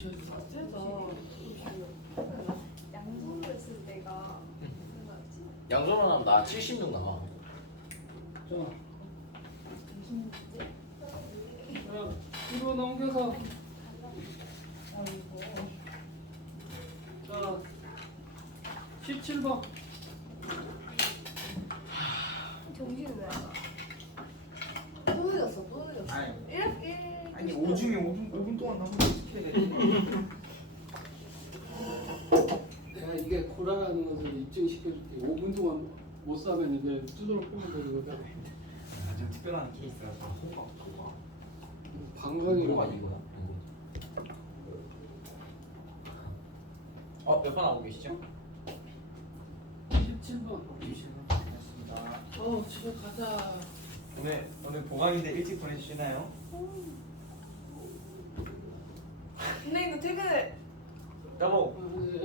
그래서 양손을 했을 때가 얼마였지? 양손만 하면 나 76 나와. 자, 뒤로 넘겨서 자 17번 정신이 왜 안 나? 또 늦었어, 또 늦었어. 아니 5중에 5분 동안 나무 시켜야 돼. 내가 이게 고라라는 것을 입증시켜줄게. 5분 동안 못 사면 이제 두드러 보면 되거든. 좀 특별한 케이스라서 호박. 방광이로 뭐가 이거야? 몇 번 하고 계시죠? 17번 반갑습니다. 집에 가자. 오늘 보강인데 일찍 보내주시나요? 근데 이거 퇴근해. 여보.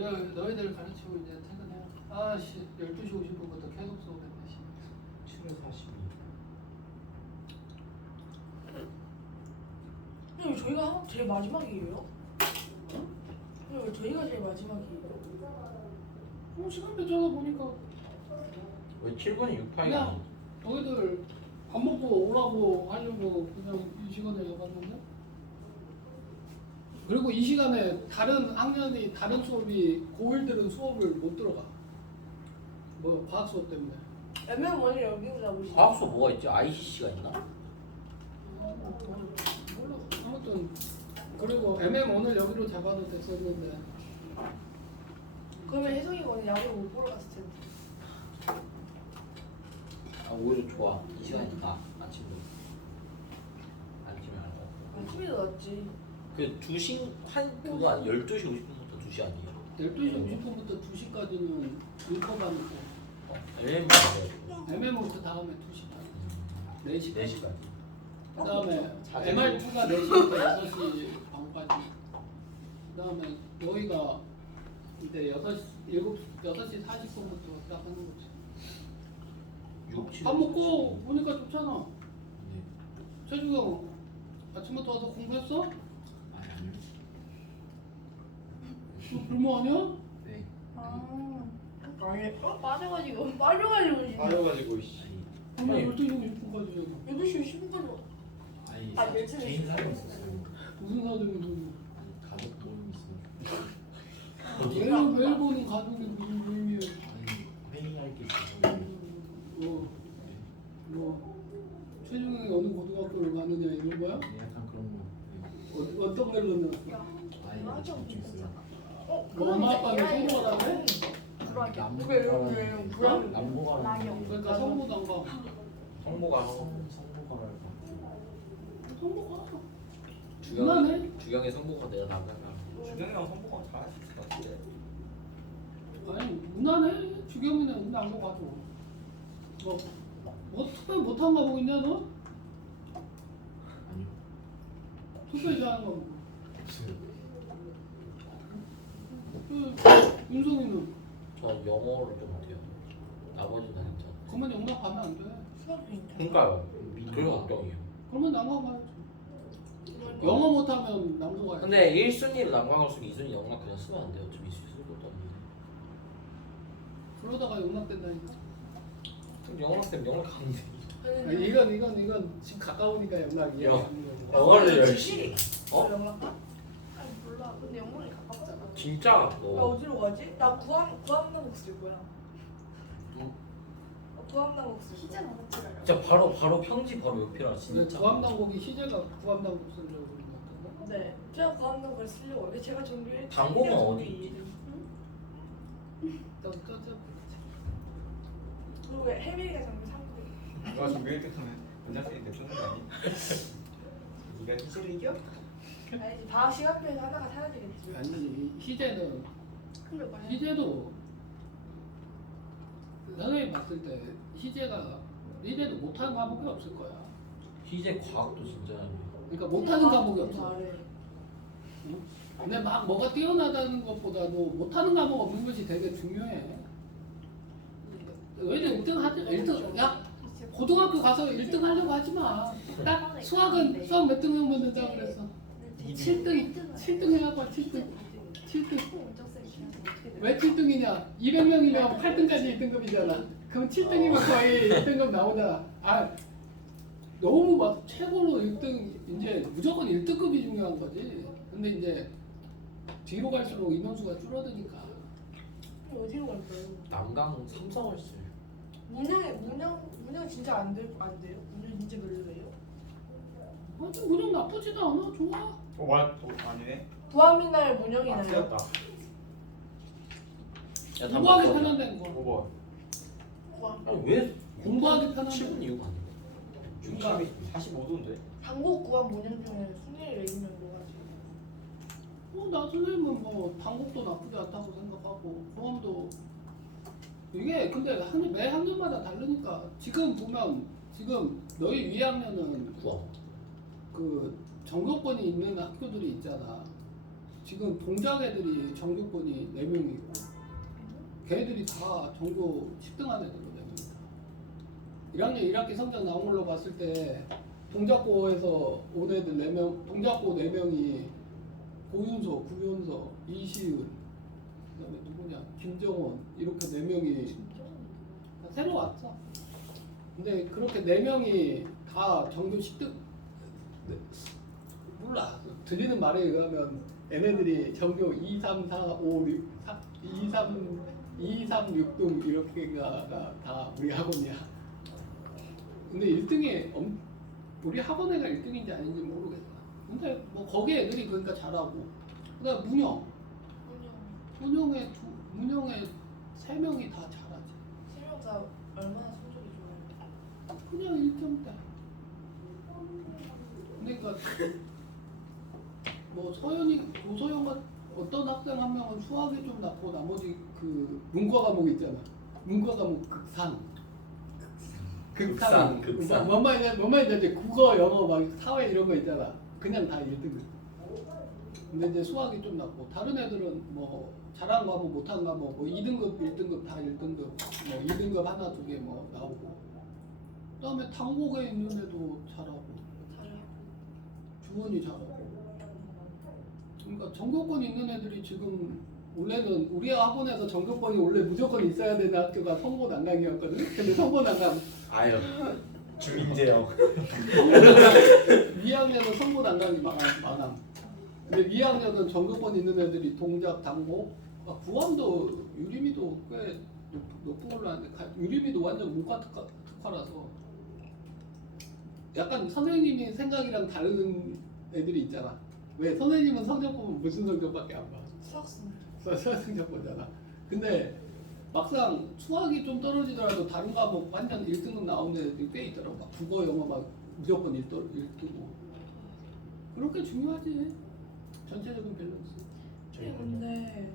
야, 너희들 가르치고 이제 퇴근해. 아씨 12시 50분부터 계속 수업했네. 7월 42일. 근데 왜 저희가 제일 마지막이에요? 근데 왜 저희가 제일 마지막이에요? 시간 되잖아 보니까. 왜 7분이 6파이가 그냥 아니지? 너희들 밥 먹고 오라고 하려고 그냥 이 시간에 잡았는데. 그리고 이 시간에 다른 학년이 다른 수업이 고1들은 수업을 못 들어가. 뭐 과학 수업 때문에. 애매한 원리 여기로 잡으시죠. 과학 수업 뭐가 있지? ICC가 있나? 몰라. 아무튼 그리고 MM 오늘 여기로 잡아도 됐었는데. 그러면 혜성이가 오늘 야구 못 보러 갔을 텐데. 오히려 좋아. 이 시간이니까 아침에 안 가. 아침에도 낫지. 그 2시 그거 아니 12시 50분부터 2시 아니에요? 12시 50분부터 2시까지는 인터반 있고 LM MM은 그 다음에 2시까지 4시까지 4시까지. 그 다음에 자주 MR2가 4시부터 6시 반까지 그 다음에 너희가 이제 6시 40분부터 시작하는 거지. 6, 7, 밥 먹고 보니까 좋잖아. 네. 최주경 아침부터 와서 공부했어? 아니요. 너 불모 아니야? 네. 아니 빠져가지고 진짜. 빠져가지고 씨. 오늘 아니. 12시 50분까지잖아. 8시 10분까지 와. 아니 아, 며칠 개인 사정 있었어요. 무슨 사정이 가족 모임 있어요. 매일 보는 가족이 무슨 의미야? 아니 회의할 게 있어서. 뭐 최중영이 어느 고등학교를 가느냐 이런 거야? 네, 약간 그런 거. 어떤 걸로 넣었어? 아니 좀 있어요. 뭐 엄마 아빠는 성공하라고? 남보가 그러니까 성모도 안 가. 성모가 성모가랄까. 성모가 주경 그만해. 주경의 성모가 내가 나가면 주경이랑 성모가 잘할 수 있을 것 같은데. 아니 무난해. 주경이는 근데 안 가고 뭐 특별히 못한 거 보고 있냐 너? 아니요. 특별히 잘하는 거 보고. 그 윤성이는 저 영어를 좀 못해요. 나머지는 다 괜찮아. 그러면 영락 가면 안 돼. 수학도 있다. 그러니까요. 그게 걱정이에요. 그러면 난가 가야지. 영어 못하면 남고 가야지. 근데 1순위로 난광을 쓰면 2순위 영락 그냥 쓰면 안 돼요. 어차피 쓸 것도 없는데. 그러다가 영락 된다니까. 그럼 영락 때문에 영락 가는데. 아니, 이건 지금 가까우니까 연락이야. 영어를 지식이 열심히. 어? 영락가? 아니 몰라. 근데 영문이 가깝잖아. 진짜 나 너. 어디로 가지? 나 구암나곡 쓸 거야. 구암나곡 쓸 시제 거야. 많았지 않아? 진짜 바로 평지 바로 옆이라 진짜. 구암당곡이 시제가 구암당곡 쓴 줄 알고 있는 네, 제가 구암나곡을 쓰려고. 근데 제가 정규 당곡은 어디 있지? 거 같아. 그리고 혜민이가 정규 3급. 내가 지금 왜 이렇게 하면 원장쌤이 내쫓는 거 아니? 네가 희재를 이겨? 아니지, 방학 시간표에서 하나가 사라지겠지. 아니 시제는 근데 만약 시제도 선생님 봤을 때 시제가 시제도 못하는 과목이 없을 거야. 희재 과학도 진짜. 그러니까 못하는 과목이 없어. 잘해. 근데 막 뭐가 뛰어나다는 것보다도 못하는 과목 없는 것이 되게 중요해. 왜냐면 1등 하지 1등 야 고등학교 가서 1등 하려고 하지 마. 딱 수학은 수학 몇 등만 된다 그랬어. 7등 해봐 7등. 7등. 엄청 세게 어떻게 돼? 왜 7등이냐? 200명이면 8등까지 1등급이잖아. 그럼 7등이면 거의 1등급 나오잖아. 아 너무 막 최고로 1등 이제 무조건 1등급이 중요한 거지. 근데 이제 뒤로 갈수록 인원수가 줄어드니까. 어디로 갈까요? 남강 삼성을 쓸. 문양 진짜 안 돼요? 문양 진짜 별로예요? 아주 문양 나쁘지도 않아. 좋아. 뭐야? 또 아니네. 부하미나요 문양이나요? 아 틀렸다. 야, 공부하기 편한다는 거. 5번. 부하. 아니 왜 공부하기 편한 7분 이유가 아니야? 중점이 45도인데. 한국 구한 문양 중에 순위를 내리면 뭐가지? 나 선생님은 뭐 방법도 나쁘지 않다고 생각하고 공함도 이게 근데 매 학년마다 다르니까 지금 보면 지금 너희 위 학년은 구함. 그 전교권이 있는 학교들이 있잖아. 지금 동작 애들이 전교권이 4명이 있고 걔네들이 다 전교 10등 한 애들로 4명이다. 1학년 1학기 성적 나온 걸로 봤을 때 동작고에서 온 애들 4명, 동작고 4명이 고윤서, 구윤서, 이시은, 그다음에 누구냐, 김정원 이렇게 4명이 새로 왔어. 근데 그렇게 4명이 다 전교 10등. 몰라. 들리는 말에 의하면 얘네들이 전교 2, 3, 4, 5, 6, 2, 3, 6등 이렇게가 다 우리 학원이야. 근데 1등이 우리 학원 애가 1등인지 아닌지 모르겠어. 근데 뭐 거기 애들이 그러니까 잘하고. 그다음 문영. 문영의 3명이 다 잘하지. 실력자 얼마나 성적이 좋아요? 그냥 1점대. 그러니까 뭐 조서영과 어떤 학생 한 명은 수학이 좀 낮고 나머지 그 문과 과목 있잖아. 문과 과목 극상. 뭔 말이냐 이제 국어, 영어 막 사회 이런 거 있잖아. 그냥 다 1등급. 근데 이제 수학이 좀 낮고 다른 애들은 뭐 잘한 과목 못한 과목 뭐 2등급, 1등급 다 1등급, 뭐 2등급 하나 두 개 뭐 나오고. 그다음에 당곡에 있는 애도 잘하고. 주원이 잘하고. 그러니까 전교권 있는 애들이 지금 원래는 우리 학원에서 전교권이 원래 무조건 있어야 되는 학교가 성모난강이었거든. 근데 성모난강 아유. 주민재형. 2학년은 성모난강이 많아. 근데 2학년은 전교권 있는 애들이 동작, 당고, 구암도 유림이도 꽤 높은 걸로 아는데 유림이도 완전 문과 특화라서 약간 선생님이 생각이랑 다른 애들이 있잖아. 왜 선생님은 성적 보면 무슨 성적밖에 안 봐? 수학 성적 보잖아. 근데 막상 수학이 좀 떨어지더라도 다른 과목 완전 1등급 나오는 애들이 꽤 있더라고. 막 국어, 영어 막 무조건 1등급. 그렇게 중요하지. 전체적인 밸런스. 근데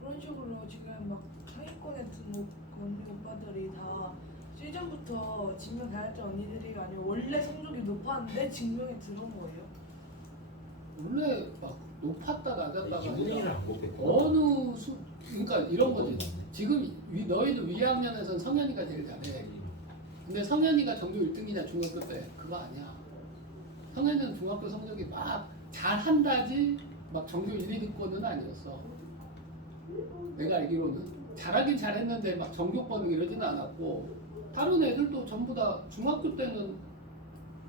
그런 식으로 지금 막 상위권에 든 언니 오빠들이 다 시즌부터 증명 다녔던 언니들이가 아니고 원래 성적이 높았는데 증명에 들어온 거예요? 원래 막 높았다 낮았다가 이분이를 안 뽑겠구나. 어느 그러니까 이런 거지. 지금 너희도 위학년에서는 성현이가 제일 잘해. 근데 성현이가 전교 1등이냐 중학교 때 그거 아니야. 성현이는 중학교 성적이 막 잘한다지 막 전교 1, 2등권은 아니었어. 내가 알기로는 잘하긴 잘했는데 막 전교권 이러지는 않았고 다른 애들도 전부 다 중학교 때는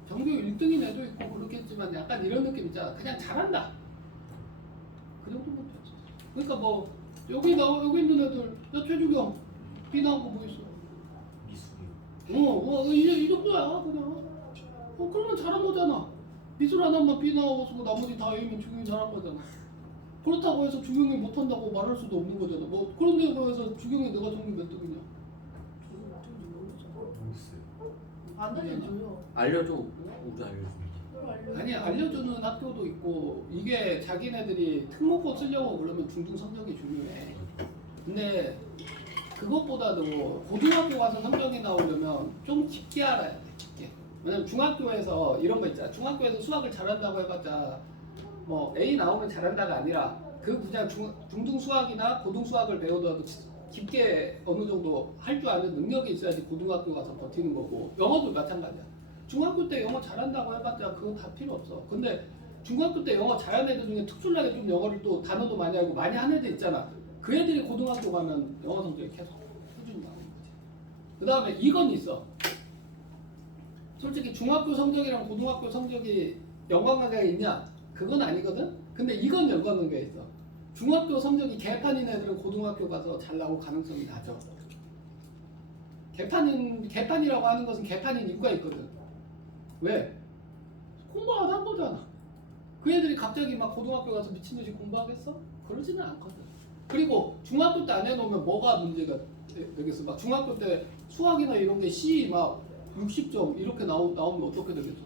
전교 1등인 애도 있고 그렇겠지만 약간 이런 느낌 있잖아. 그냥 잘한다. 그 정도면 됐어. 그러니까 뭐 여기 있는 애들 야 최주경 B 나온 거 뭐 있어? 미술이. 이 정도야 그냥. 그러면 잘한 거잖아. 미술 하나만 B 나와서 나머지 다 A면 주경이 잘한 거잖아. 그렇다고 해서 주경이 못한다고 말할 수도 없는 거잖아. 뭐 그런데 해서 주경이 내가 전교 몇 등이냐? 안 알려줘요. 알려줘. 우리 알려줘. 아니 알려주는 학교도 있고 이게 자기네들이 특목고 쓰려고 그러면 중등 성적이 중요해. 근데 그것보다도 고등학교 가서 성적이 나오려면 좀 깊게 알아야 돼. 깊게. 왜냐면 중학교에서 이런 거 있잖아. 중학교에서 수학을 잘한다고 해봤자 뭐 A 나오면 잘한다가 아니라 그 그냥 중등 수학이나 고등 수학을 배우더라도 깊게 어느 정도 할 줄 아는 능력이 있어야지 고등학교 가서 버티는 거고 영어도 마찬가지야. 중학교 때 영어 잘한다고 해봤자 그거 다 필요 없어. 근데 중학교 때 영어 잘하는 애들 중에 특출나게 좀 영어를 또 단어도 많이 알고 많이 하는 애들 있잖아. 그 애들이 고등학교 가면 영어 성적이 계속 꾸준히 나오는 거지. 그 다음에 이건 있어. 솔직히 중학교 성적이랑 고등학교 성적이 연관관계가 있냐? 그건 아니거든? 근데 이건 연관관계가 있어. 중학교 성적이 개판인 애들은 고등학교 가서 잘 나올 가능성이 낮아. 개판이라고 하는 것은 개판인 이유가 있거든. 왜? 공부하다 한 거잖아. 그 애들이 갑자기 막 고등학교 가서 미친 듯이 공부하겠어? 그러지는 않거든. 그리고 중학교 때 안 해놓으면 뭐가 문제가 되겠어? 막 중학교 때 수학이나 이런 게 C 막 60점 이렇게 나오면 어떻게 되겠어?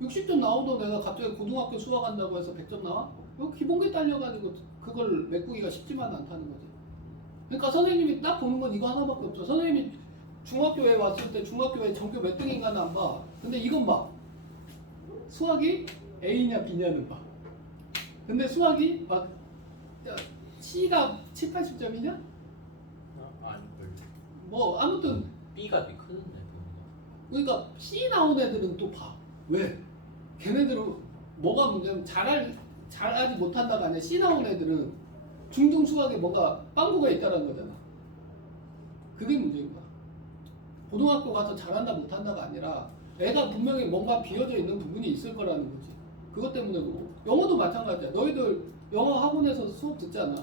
60점 나오도 내가 갑자기 고등학교 수학 한다고 해서 100점 나와? 기본기 딸려가지고 그걸 메꾸기가 쉽지만 않다는 거지. 그러니까 선생님이 딱 보는 건 이거 하나밖에 없어. 선생님이 중학교에 왔을 때 중학교에 전교 몇 등인가는 안 봐. 근데 이건 봐. 수학이 A냐 B냐는 봐. 근데 수학이 막 C가 7, 80점이냐? 아닐걸. 뭐 아무튼 B가 더 크는데. 그러니까 C 나온 애들은 또 봐. 왜? 걔네들은 뭐가 문제냐면 잘하지 못한다가 아니라 C 나온 애들은 중등 수학에 뭔가 빵꾸가 있다는 거잖아. 그게 문제인 거야. 고등학교 가서 잘한다 못한다가 아니라 애가 분명히 뭔가 비어져 있는 부분이 있을 거라는 거지. 그것 때문에 그렇고 영어도 마찬가지야. 너희들 영어 학원에서 수업 듣잖아.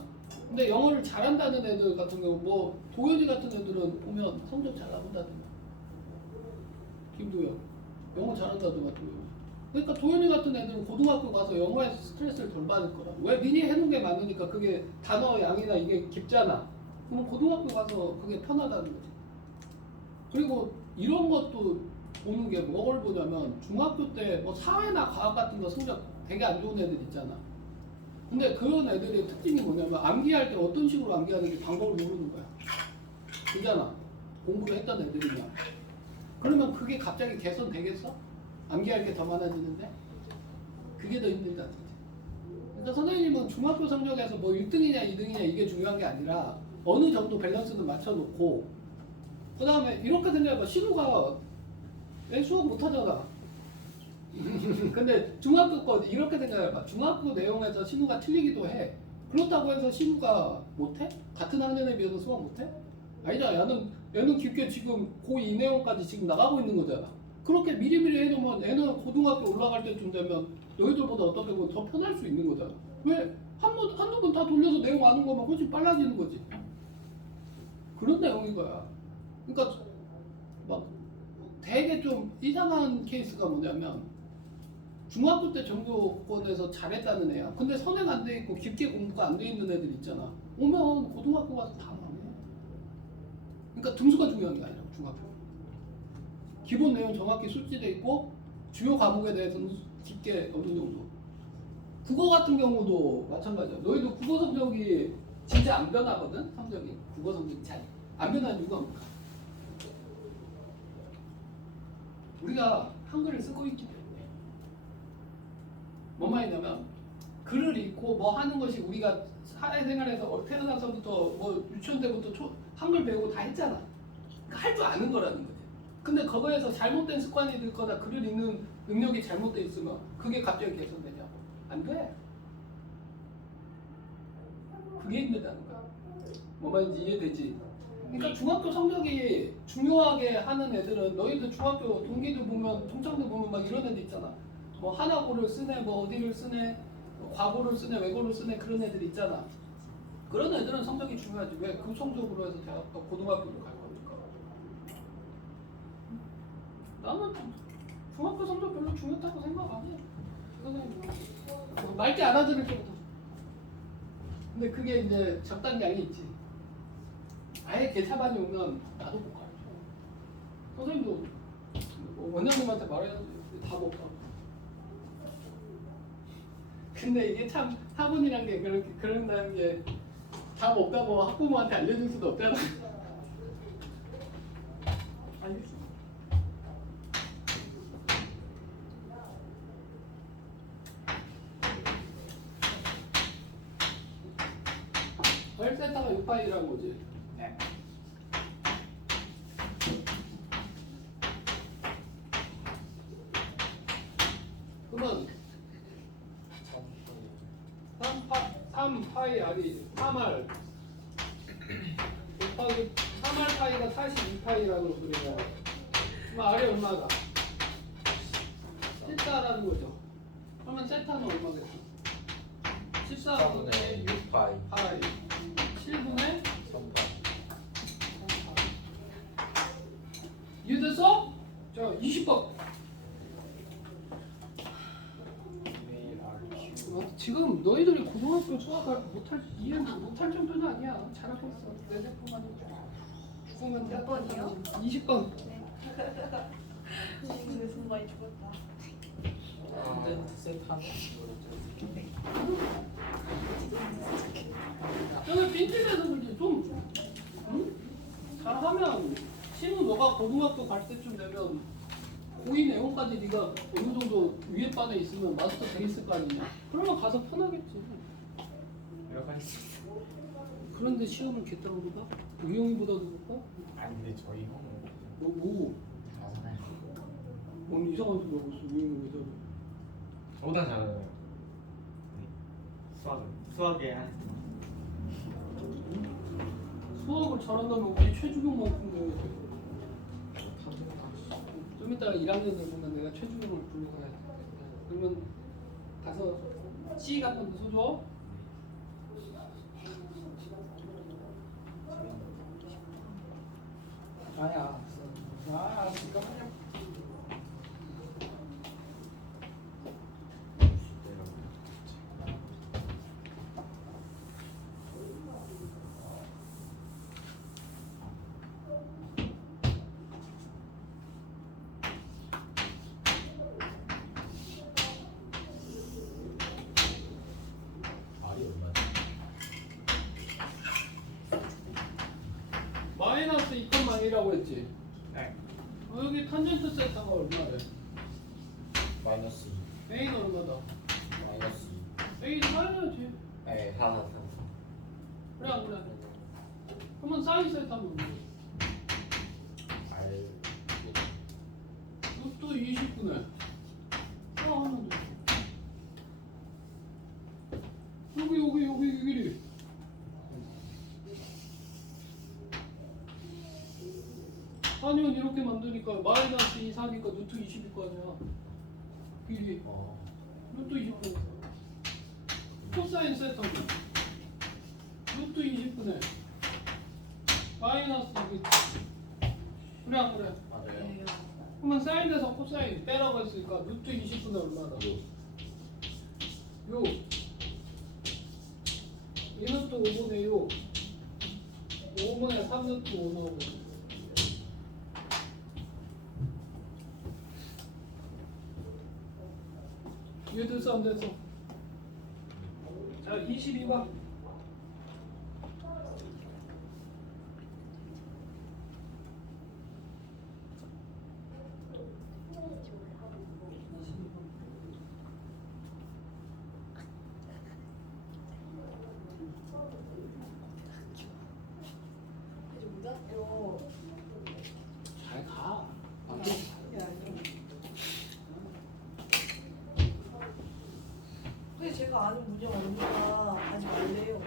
근데 영어를 잘한다는 애들 같은 경우 뭐 도현이 같은 애들은 보면 성적 잘 나온다든가. 김도현 영어 잘한다든가 도현이. 그러니까 도현이 같은 애들은 고등학교 가서 영어에 스트레스를 덜 받을 거라. 왜? 미리 해놓은 게 많으니까 그게 단어 양이나 이게 깊잖아. 그럼 고등학교 가서 그게 편하다는 거지. 그리고 이런 것도 보는 게 뭘 보냐면 중학교 때 뭐 사회나 과학 같은 거 성적 되게 안 좋은 애들 있잖아. 근데 그런 애들의 특징이 뭐냐면 암기할 때 어떤 식으로 암기하는지 방법을 모르는 거야. 그잖아. 공부를 했던 애들이면. 그러면 그게 갑자기 개선되겠어? 암기할 게 더 많아지는데? 그게 더 힘들다는 거지. 그러니까 선생님은 중학교 성적에서 뭐 1등이냐 2등이냐 이게 중요한 게 아니라 어느 정도 밸런스는 맞춰놓고 그 다음에 이렇게 생각해봐. 신우가 애 수업 못하잖아. 근데 중학교 거 이렇게 생각해봐. 중학교 내용에서 신우가 틀리기도 해. 그렇다고 해서 신우가 못해? 같은 학년에 비해서 수업 못해? 아니잖아. 얘는 깊게 지금 고2 내용까지 지금 나가고 있는 거잖아. 그렇게 미리미리 해놓으면 애는 고등학교 올라갈 때쯤 되면 너희들보다 어떻게 보면 더 편할 수 있는 거잖아. 왜? 한두 번 다 돌려서 내용 아는 거면 훨씬 빨라지는 거지. 그런 내용인 거야. 그러니까 막 되게 좀 이상한 케이스가 뭐냐면 중학교 때 전교권에서 잘했다는 애야. 근데 선행 안 돼 있고 깊게 공부가 안 돼 있는 애들 있잖아. 오면 고등학교 가서 다 망해. 그러니까 등수가 중요한 게 아니라 중학교. 기본 내용 정확히 숙지돼 있고 주요 과목에 대해서는 깊게 어느 정도. 국어 같은 경우도 마찬가지야. 너희도 국어 성적이 진짜 안 변하거든. 성적이 국어 성적이 잘 안 변하는 이유가 뭘까? 우리가 한글을 쓰고 있기 때문에 뭔 말이냐면 글을 읽고 뭐 하는 것이 우리가 사회생활에서 태어나서부터 뭐 유치원 때부터 한글 배우고 다 했잖아. 그러니까 할 줄 아는 거라는 거지. 근데 그거에서 잘못된 습관이 들거나 글을 읽는 능력이 잘못돼 있으면 그게 갑자기 개선되냐고. 안 돼. 그게 힘들다는 거야. 뭐 말인지 이해되지? 그러니까 중학교 성적이 중요하게 하는 애들은 너희들 중학교 동기들 보면 동창들 보면 막 이런 애들 있잖아. 뭐 하나고를 쓰네, 뭐 어디를 쓰네, 뭐 과고를 쓰네, 외고를 쓰네 그런 애들 있잖아. 그런 애들은 성적이 중요하지. 왜? 그 성적으로 해서 대학 고등학교를 갈 거니까. 나는 중학교 성적 별로 중요하다고 생각 안 해. 그거는 말게 알아들을 때부터. 근데 그게 이제 적당량이 있지. 아예 개차반이 오면 나도 못 가르쳐. 선생님도 뭐 원장님한테 말해야지 다 못 가르쳐. 근데 이게 참 학원이란 게 그런다는 게 다 없다고 학부모한테 알려줄 수도 없잖아. 알겠어. 헬세타가 6파이라는 거지. 네. 그러면 3파이 R이 3R 곱하기 3R 파이가 42파이라고 그래요. 그럼 R이 얼마다? 세타라는 거죠. 그러면 세타는 얼마겠어? 14분의 6파이 6파이 7분의 3파이. 이해됐어? 자, 20번. 지금 너희들이 고등학교 수학을 못할 이해는 못할 정도는 아니야. 잘하고 있어. 내 제품만 죽으면 몇 번이요? 20번. 친구들 손 많이 죽었다. 콘텐츠 세트 하나 저는 빈티지에서 그렇게 좀 잘하면 신우 너가 고등학교 갈 때쯤 되면 고2 내용까지 네가 어느 정도 위에 반에 있으면 마스터 돼 있을 거 아니냐. 그러면 가서 편하겠지. 노력하겠습니다. 그런데 시험을 개떡으로 봐? 우영이보다도 높아? 아니 근데 저희 형은 뭐? 잘하잖아요. 오늘 이상한 소리 하고 있어. 우영이 왜 저래? 저보다 잘해요. 수학에 한 수학을 잘한다면 우리 최주경만큼 배워야 돼. 좀 이따가 1학년 되면 내가 최주경을 부르고 가야 돼. 그러면 가서 C 같은 거 써줘. 아야. 아, 잠깐만요. R이 얼마지? 마이너스 2,1이라고 했지. 네. 여기 탄젠트 세타가 얼마래? 마이너스 2 A는 얼마다? 마이너스 2 A 사야지. 네 4 4 그래 안 그래? 그러면 사인 세타는 얼마? R 루트 20분에 하면 돼. 여기 길이. 아니면 이렇게 만드니까 마이너스 2 사니까 루트 20일 거 아니야. 길이 루트 20분. 코사인 세타는 루트 20분에 마이너스 2. 그래 안 그래? 맞아요. 그러면 사인에서 코사인 빼라고 했으니까 루트 20분에 얼마다? 요. 이 루트 5분의 6 5분의 3 루트 5 나오고 이해됐어 안 됐어? 자 22번 이제 무대학교 잘 가. 근데 제가 아는 문제가 언니가 하지 말래요.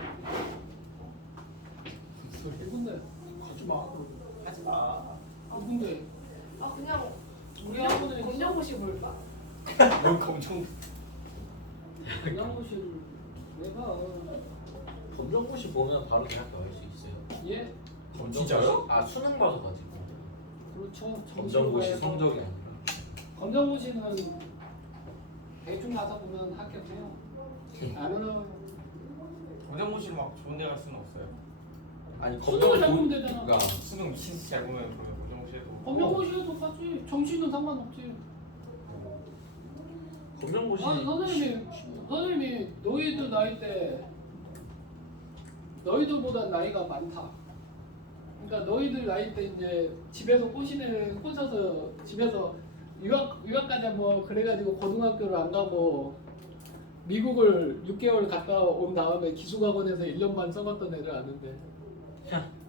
누군데? 가지 마. 하지 마. 누군데? 아 그냥 우리 학원에 검정고시 볼까? 넌 검정. 영양고시를 내가 검정고시 보면 바로 대학교 갈 수 있어요. 예? 검정고시- 진짜요? 아 수능 봐서 가지. 그렇죠. 검정고시 정시로 성적이 아니라. 검정고시는 대충 가서 보면 합격해요. 안 하나 검정고시로 막 좋은 데 갈 수는 없어요. 아니 수능을 잘 보면 되잖아. 그러니까 수능 진짜 잘 보면 그러면 검정고시에도. 검정고시에도 같이 정시는 상관없지. 검정고시 아니 선생님이 너희들 나이 때 너희들보다 나이가 많다. 그러니까 너희들 나이 때 이제 집에서 꼬셔서 집에서 유학가자 뭐 그래가지고 고등학교를 안 가고 미국을 6개월 갔다 온 다음에 기숙학원에서 1년 반 써봤던 애들 아는데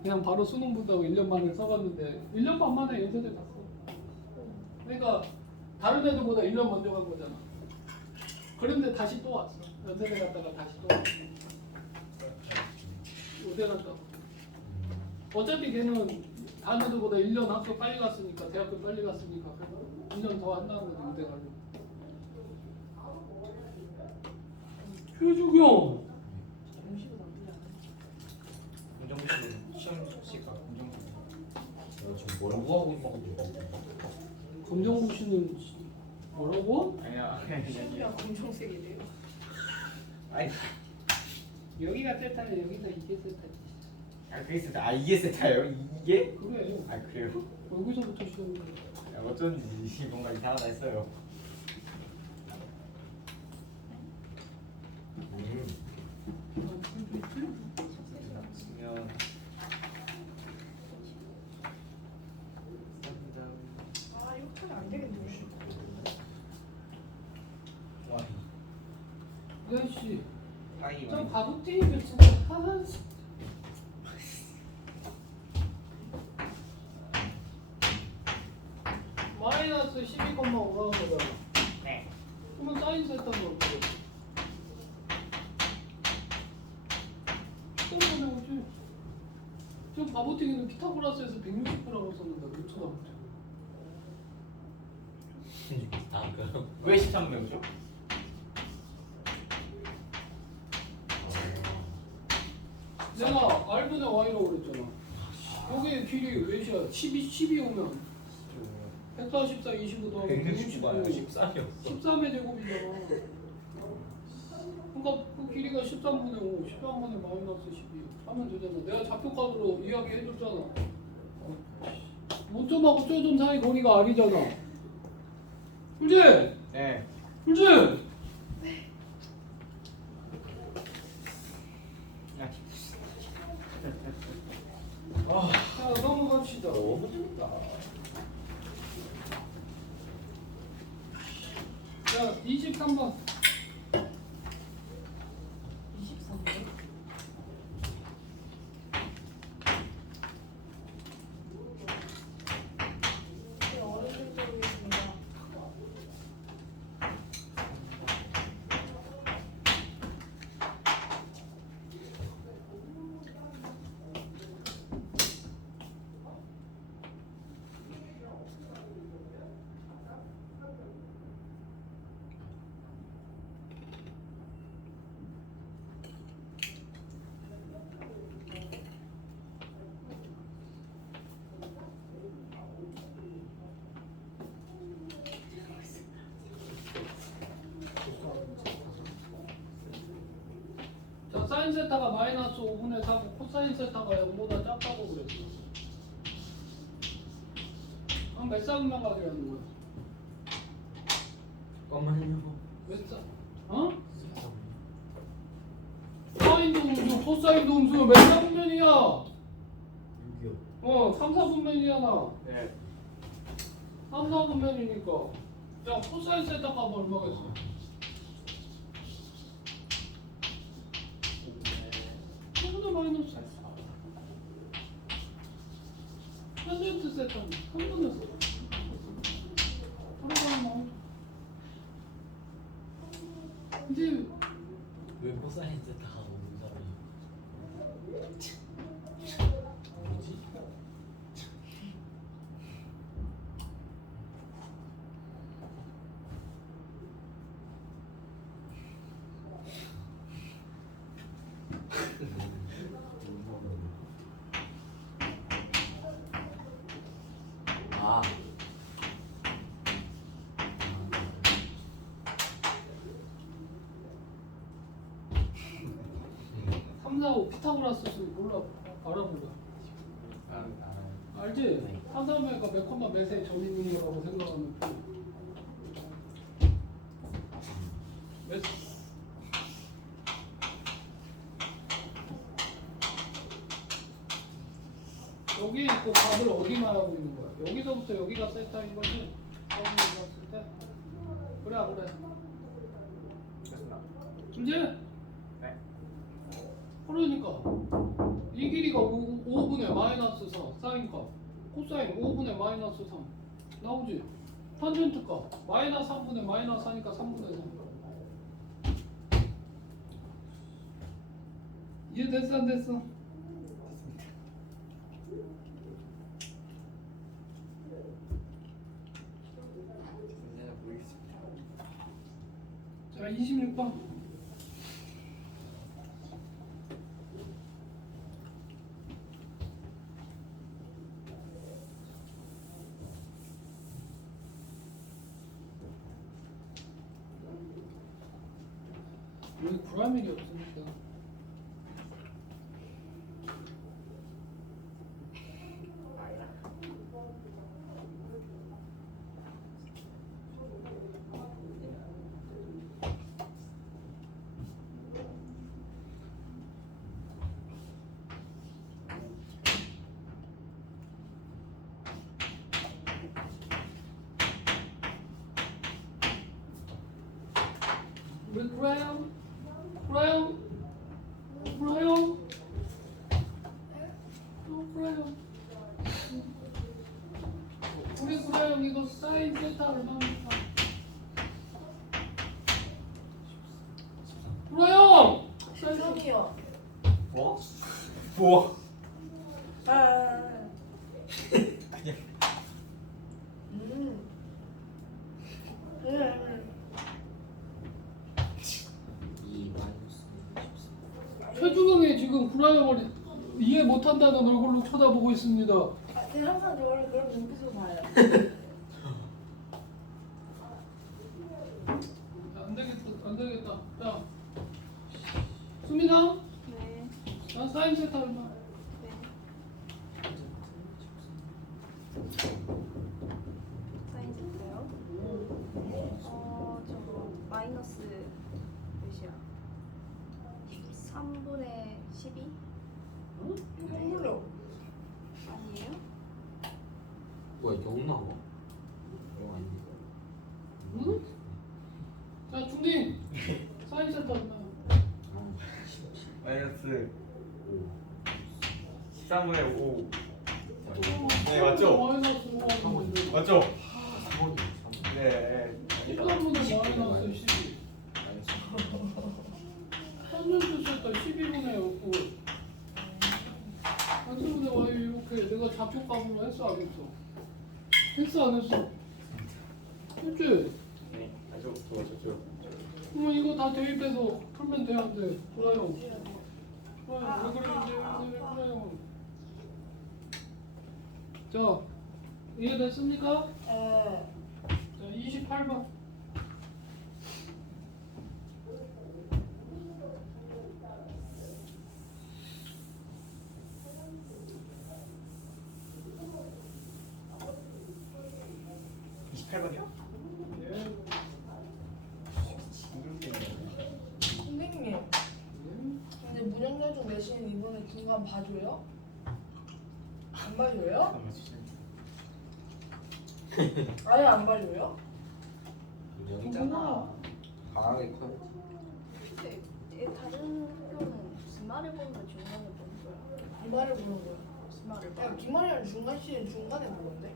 그냥 바로 수능 본다고 1년 반을 써봤는데 1년 반 만에 연세대 갔어. 그러니까 다른 애들보다 1년 먼저 간 거잖아. 그런데 다시 또 왔어. 연세대 갔다가 다시 또 왔어. 의대 갔다. 어차피 걔는 다른 애들보다 1년 학교 빨리 갔으니까 대학교 빨리 갔으니까 1년 더 한다는 거지 의대 가려고. 효주경 정신은 나쁘지 않아. 공정부 씨는 시험시가 공정부. 지금 뭐라고 하고 있는 건지. 검정고 씨는 뭐라고? 아니야. 시험이랑 검정색이래요. 아니, 여기가 세타네 여기서 이게 세타지. 아 그게 세타. 아 이게 세타예요? 이게? 그래 아 그래요? 여기서부터 시작해. 야, 어쩐지 뭔가 이상하다 했어요. 치면 아 이거 하면 안 되겠네. 와, 야씨 파이 저 바보띠니까 진짜 하나 마이너스 12,5라는 거잖아. 네. 그러면 사인 세타는 어떻게 돼? 처음 보내오지. 저 바보띠기는 피타고라스에서 160%라고 썼는데 왜 쳐다보지? 아 그럼. 왜 13분 배우죠? 내가 R분의 Y라고 그랬잖아. 여기 길이 몇이야? 12 오면 144, 25 더하기 169 아니야? 169 13이었어. 13의 제곱이잖아. 그러니까 그 길이가 13분의 5, 13분의 마이너스 12 하면 되잖아. 내가 좌표값으로 이야기해줬잖아. 모점하고 쪼점 사이 거리가 R이잖아. 그지? 네. 그지? 자, 넘어갑시다. 너무 재밌다. 자, 23번. 23번. 어른들 쪽이겠습니다. 자, 사인 세타가 마이너스 5분의 4고 코사인 세타가 0보다 작다고 그랬어. 그럼 몇 사분면 가지라는 거야? 잠깐만요. 몇 사? 어? 사인도 음수, 코사인도 음수 몇 사분면이야? 6이요. 3, 4분면이잖아. 네. 3, 4분면이니까. 야, 코사인 세타가 얼마겠어? 네. 마이너스 3분의 세타는 3분의 4. 하나가 이제 왜 코사인 세타가 오는 사람이? 뭐지? 아. 3, 4, 5 피타고라스 수 몰라 알아보자. 알지? 네. 3, 4, 5가 몇 콤마 몇의 점인이라고 생각하면 몇 여기 있고 값을 어디 말하고 있는 거야? 여기서부터 여기가 세타인 거지? 처음에 봤을 때? 그래 안 그래? 됐습니다. 이제 네. 그러니까 이 길이가 5분의 마이너스 4 사인 값 코사인 5분의 마이너스 3 나오지? 탄젠트 값 마이너스 3분의 마이너스 하니까 3분의 3 이해됐어 안 됐어? 26번. 여기 구라밀이 없으니까. 왜 구라요? 구라요? 구라요? 구라요? 우리 구라요 이거 사인 세타 얼마입니까? 구라요! 사인 세타 형이요. 뭐? 뭐? 아. 그래. 2 마이너스 최주경이 지금 구라형을 이해 못한다는 얼굴로 쳐다보고 있습니다. 아, 제가 항상 저를 그런 눈빛으로 봐요. 안 되겠다, 안 되겠다. 자, 수민아, 네. 나 사인 세타 얼마? 네. 사인 세트요? 저거 마이너스 몇이야? 3분의 12? 응? 몰라. 아니에요? 뭐야 0 나와? 0 아닌데 응? 자, 중님, 사인 세타 얼마? 마이너스 5 13분의 5. 네, 맞죠? 마이너스 5 하는데. 맞죠? 3번이 3번 네. 13분의 마이너스 12. 3년 세타 12분의 9. 한수분의 y 이렇게 내가 좌표값으로 했어 안 했어? 했어 안 했어? 했지? 네. 아주 좋아졌죠. 그럼 이거 다 대입해서 풀면 돼 안 돼? 좋아요. 좋아요. 왜 그러는데? 좋아요. 자, 이해됐습니까? 에. 자, 28번. 예. 선생님. 근데 문형열중 내신 이번에 중간 봐줘요? 안 봐줘요? 아예 안 봐줘요? 여기잖아 강하게 커야지 근데 다른 학교는 주말에 보면 중간에 보는 거야. 기말을 보는 거야. 주말을 봐. 야, 기말이랑 중간 시는 중간에 보는데?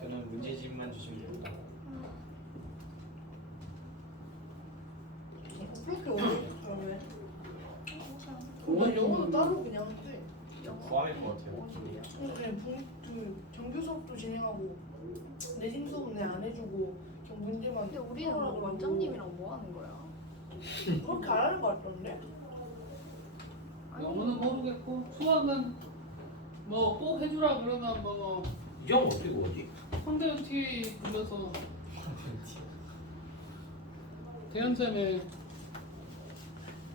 저는 문제집만 주시면 됩니다. 그렇게 어려워? 왜? 항상 그럼 영어도 따로 그냥 해. 구함일 것 같아요. 그냥 정규 수업도 진행하고 내신 수업은 내 안 해주고 그냥 문제만. 근데 우리는 풀어라고 원장님이랑 뭐 하는 거야? 그렇게 안 하는 거 같던데? 영어는 모르겠고 수학은 뭐 꼭 해주라 그러면 뭐 이 형 어떻게 구하지? 황대현 티 불러서 대현쌤의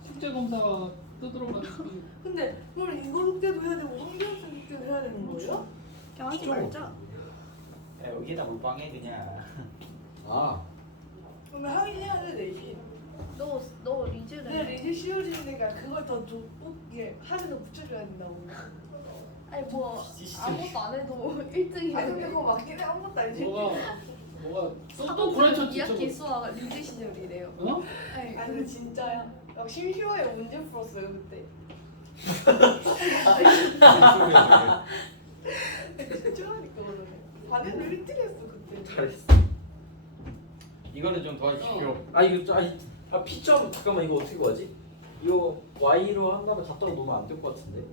숙제 검사가 뜨도록 하는 근데 그럼 이거 숙제도 해야 되고 환경생 숙제도 해야 되는 거예요? 그냥 하지 말자. 야, 여기에다 물방해 그냥. 아 그러면 하긴 해야 돼 내신. 너 리즈는 근데 리즈 씌워지니까 그걸 더 돋보게 하늘에 붙여줘야 된다고. 아니 뭐 아무것도 안 해도 1등이야. 아니 근데 그거 맞긴 해. 아무것도 아니지. 뭐가 또 사도 구라쳤지 2학기 수학 리즈 시절이래요. 어? 아니 아니 근데 진짜야. 막 심심하게 문제 풀었어요 그때. 진짜라니까 그러네. 반에는 1등 했어 그때. 잘했어 이거는 좀 도와주십시오. 아 이거 P점 잠깐만 이거 어떻게 구하지? 이거 Y로 한 다음에 갖다가 놓으면 안 될 것 같은데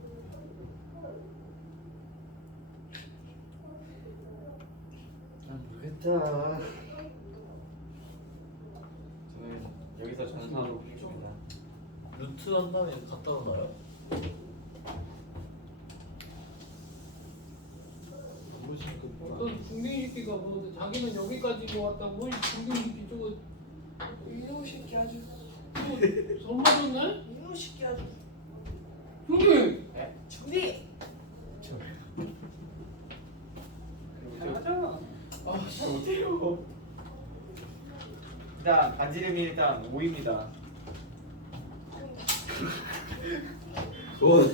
아 모르겠다 저는 여기서 전산으로 풀겠습니다. 루트 한 다음에 갖다 놓나요? 어떤 중딩시키가 뭐 자기는 여기까지 모았다 뭐 중딩시키 저거 이놈 새끼 아주 선 맞았네? 이놈 새끼 아주 중딩! 중디. 잘하잖아. 아씨 어때요? 일단 반지름이 일단 5입니다. 좋은.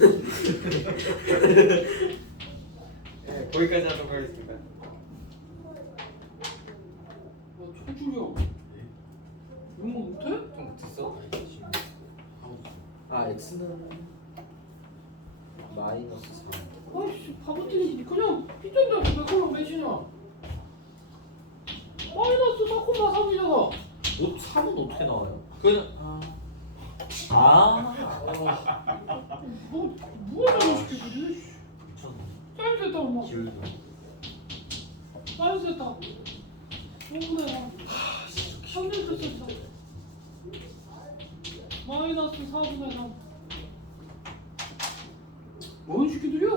네, 거기까지 하도록 하겠습니다. 초주령 이런 거 못해? 좀 못했어? 아 x는 마이너스 3. 아이씨 바보튀기 그냥 피전자도 몇 컬러 몇이냐 마이너스 4,3이잖아. 뭐 3은 어떻게 나와요? 그냥 뭐가 잘못시키지? 미쳤네. 사인스 했다 엄마 기울기. 사인스 했다 5분의 3 현실도 썼어 마이너스 4분의 3 뭔 시키들이야?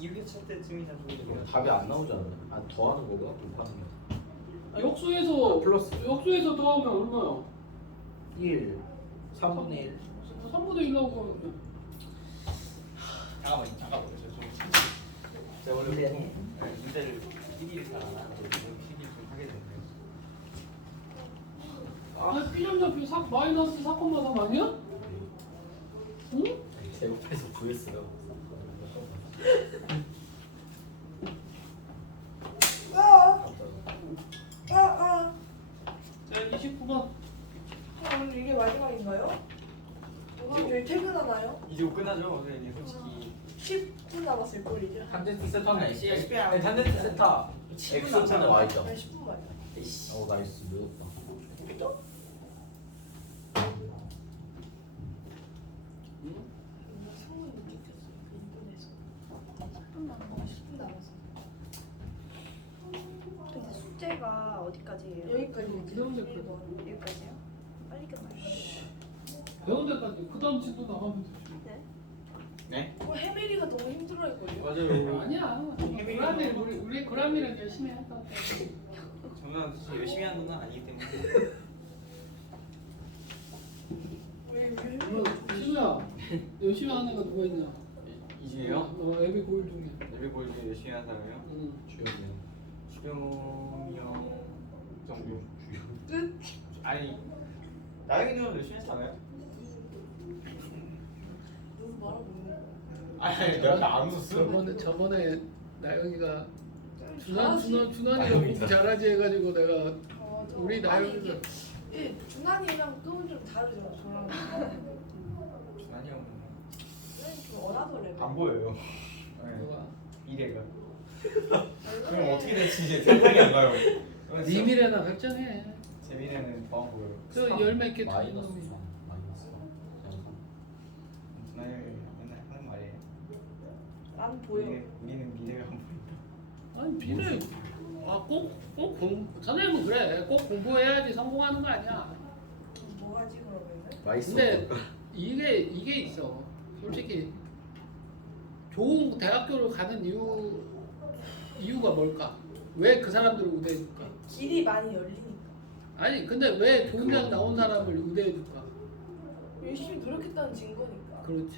이게 첫 때쯤이나 그럼 답이 안 나오잖아요. 아 더하는 거가 곱하는 거. 역수에서 플러스 역수에서 더하면 얼마야? 1, 3분의 1. 3분의 1 나오거든요. 잠깐만요. 제가 원래 네. 문제를 1위를 잘 안 하는데 12를 좀 하게 됐네요. 아, B점좌표 마이너스 4,3 아니야? 응? 제곱해서 구했어요. 자, 29번. 오늘 이게 마지막인가요? 오늘 저희 퇴근하나요? 이제 곧 끝나죠? 오늘 이제 솔직히 10분 남았을 걸 이제. 탄젠트 세타네. CSP 아니 탄젠트 세타. X분에 와 있죠. 한 10분 만에. 나이스 늦었다. 성분 느꼈어. 인터넷에서. 10분 남았어. 근데 숙제가 어디까지예요? 여기까지 배운 데까지. 여기까지요? 빨리 끝나요. 배운 데까지. 그 다음 진도 나가면 되지. 네. 네? 해밀이가 너무 힘들어했거든요. 맞아요. 아니야. 그라밀, 우리 그라밀은 열심히 했다. 저는 사실 열심히 하는 건 아니기 때문에 왜 뭐, 신우야, 열심히 하는 애가 누가 있냐? 이주예요? 애비 고일 중에. 레벨볼 중에 열심히 하는 사람이요? 응. 주연이요. 수경이 형 정도. 끝. 아니 나영이는 열심히 했잖아요? 누구 말하고 있는 거야? 아니 내가 안 웃었어. 저번에 나영이가 잘하지. 준환이가 공부 잘하지 해가지고 내가 우리 아니, 나영이가 이게 준환이랑 끔은 좀 다르죠. 저랑. 준환이 형은 좀 어나더래. 안 보여요. 누가 미래가. 그럼 어떻게 될지 이제 생각이 안 나요. 네 미래나 결정해. 제 미래는 더 안 보여요. 저 열몇 개 마이너스 놈이. 3. 마이너스 3. 준환이 형이 맨날 하는 말이에요. 난 보여. 우리는 미래가 안 보인다. 아니 미래 꼭 선생님은 그래 꼭 공부해야지 성공하는 거 아니야. 뭐 하지 그러면은? 마이너스. 근데 이게 있어. 솔직히 좋은 대학교를 가는 이유가 뭘까? 왜 그 사람들을 우대해줄까? 길이 많이 열리니까. 아니 근데 왜 좋은 대학 나온 사람을 우대해줄까? 열심히 노력했다는 증거니까. 그렇지.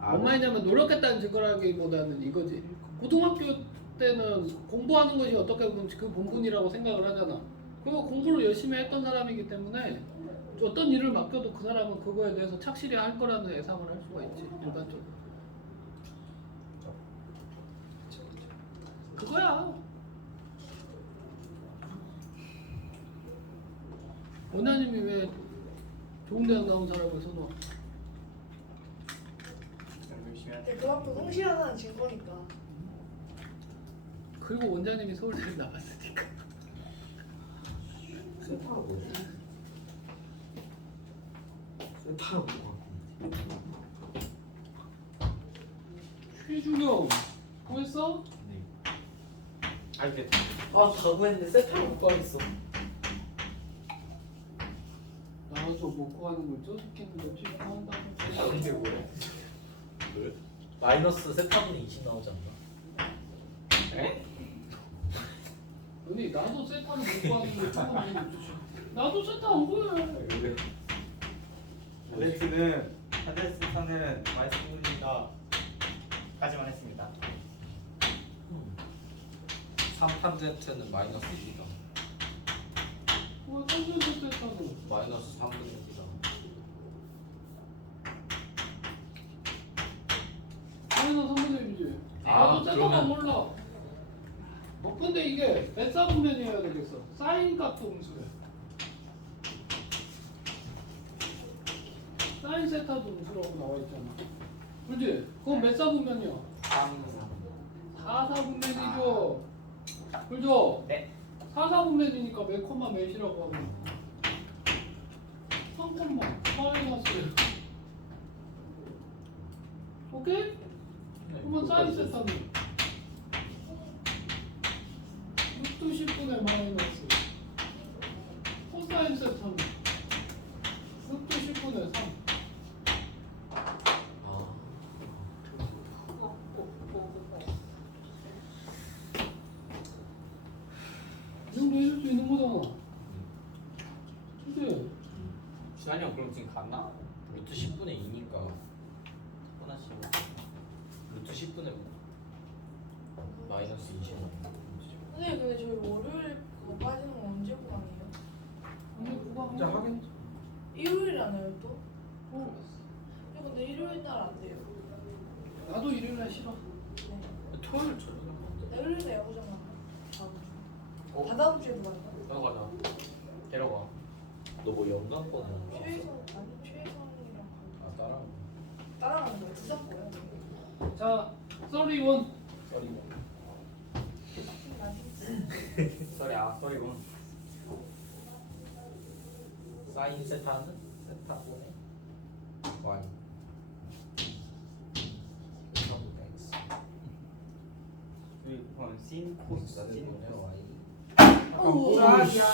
아, 뭔 말이냐면 노력했다는 증거라기보다는 이거지. 고등학교 때는 공부하는 것이 어떻게 보면 그 본분이라고 생각을 하잖아. 그 공부를 열심히 했던 사람이기 때문에 어떤 일을 맡겨도 그 사람은 그거에 대해서 착실히 할 거라는 예상을 할 수가 있지 일반적으로. 그거야. 원장님이 왜 좋은 대학 나온 사람을 선호해? 열심히 하는. 근데 그만큼 성실하다는 증거니까. 그리고 원장님이 서울대를 나갔으니까. 세타가 뭐지? 세타가 뭐야? 최준영 구했어? 네. 알겠다. 아, 다 구했는데 세타를 못 가겠어. 저 먹고 하는 걸 쪼죽겠는데 취급한다고. 근데 뭐야? 마이너스 세타분의 20 나오지 않나? 에? 아니 나도 세타를 먹고 하는 걸 쪼죽겠는데 나도 세타 안 보여. 그래. 한데스는 마이너스입니다. 까지만 했습니다. 3탄젠트는 마이너스 1이다. 뭐 선생님 세타도 마이너스 3분의 1이다. 마이너스 3분의 1이지. 아, 나도 세타가 그러면- 몰라. 근데 이게 메사분면이어야 되겠어. 사인 값도 음수래. 사인 세타도 음수라고 나와 있잖아. 그렇지? 그건 메사분면이야. 4사분면이죠. 그죠? 네. 4사분면이니까 몇 콤마 몇이라고 하면 3콤마 마이너스. 오케이? 그러면 사인 세타는 6도 10분의 마이너스 코사인 세타는 6도 10분의 3. 아. 이 정도 해줄 수 있는 거잖아. 그치? 준환이 형 그럼 지금 갔나? 루트 10분의 2니까 하나씩. 루트 10분의 마이너스 20. 선생님 근데 저희 월요일 그거 빠지는 건 언제 구간이에요? 근데 그거 진짜 하긴. 일요일이라나요 또? 어. 근데 일요일 날 안 돼요. 나도 일요일날 싫어. 토요일 저녁에 하면 안 돼? 나 일요일에 야구장 가나? 다음 어? 주. 다다음 주에도 간다. 가자. 데려가. 너 뭐 연강권 하는 거? 최혜성 아니 최혜성이랑 아 따라. 따라가는 거야. 두산 거야. 자, 31. 쏘리 원. 사인 세타는 세타분의 y. 세타분의 x. 그리고 그건 신 코스. 세타분의 y. 오. 짝이야.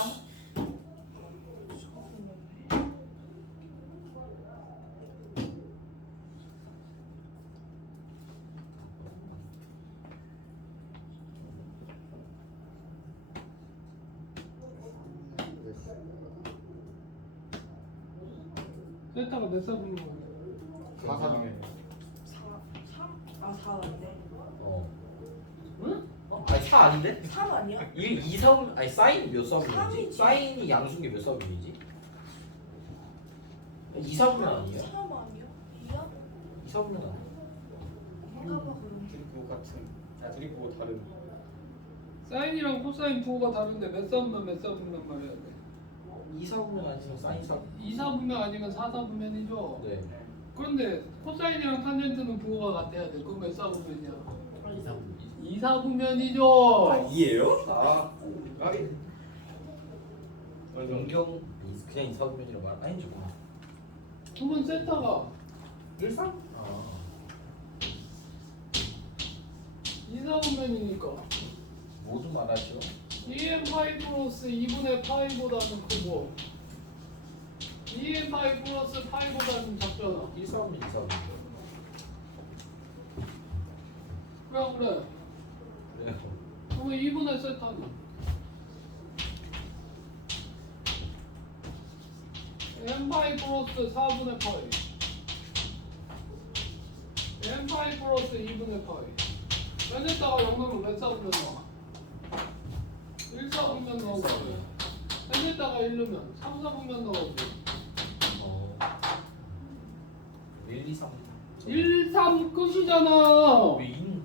세타가 몇 사분인 거야? 4사분의 4 맞네. 어. 응? 아니 4 아닌데? 3 아니야? 1, 2, 3 아니 사인 몇 사분이지? 삼이지. 사인이 양수인 게 몇 사분이지? 2, 4분면 아니야? 3 아니야? 2야? 2, 4분면 아니야? 인가봐 그럼. 둘이 그거 같은. 아 둘이 그거 다른. 사인이랑 코사인 부호가 다른데 몇 사분면 몇 사분면 말해야 돼. 2, 4분면 아니면 사인 4. 2사분면 아니면 4사분면이죠. 네. 그런데 코사인이랑 탄젠트는 부호가 같아야 돼. 그럼 몇 사분면이야? 2, 4분면. 2사분면이죠. 이에요? 아. 까비. 연경 그냥 2, 4분면이라고 말 아니 조금. 그러면 세타가 1, 3? 아. 2사분면이니까 모두 말하죠. 2n 파이 플러스 2분의 파이보다는 크고 2n 파이 플러스 파이보다는 작잖아. 1, 4분면 2, 4분면. 그래. 그래요. 그러면 2분의 세타는 n 파이 플러스 4분의 파이 n 파이 플러스 2분의 파이 n에다가 0넣으면 몇 사분면 나와? 1사분면 나오고 n에다가 1 넣으면 3사분면 나오고 어. 1, 2, 3. 1, 3 끝이잖아. 왜 2는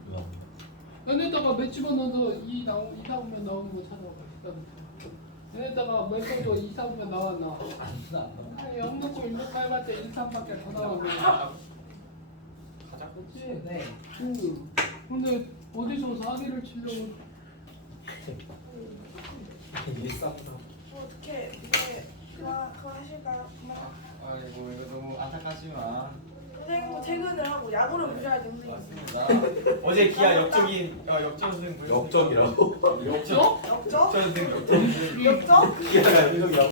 왜 n에다가 몇 집어넣어서 2 사분면 나오는 거 찾아봐. n에다가 몇 정도 2 사분면 나왔나? 안 나. 아니 0 넣고 1 넣고 해봤자 1, 3밖에 더 나오네. 가자. 그치? 네. 근데 어디서 사기를 치려고? 1, 3, 3. 어떻게 이제 그거 하실까요? 그만. 아이고 이거 너무 안타깝지만. 선생님 퇴근을 하고 야구를 보셔야지 선생님. 맞습니다. 어제 기아 역전승 역적이라고? 역전 역적? 역전승 역전승. 역적? 기아가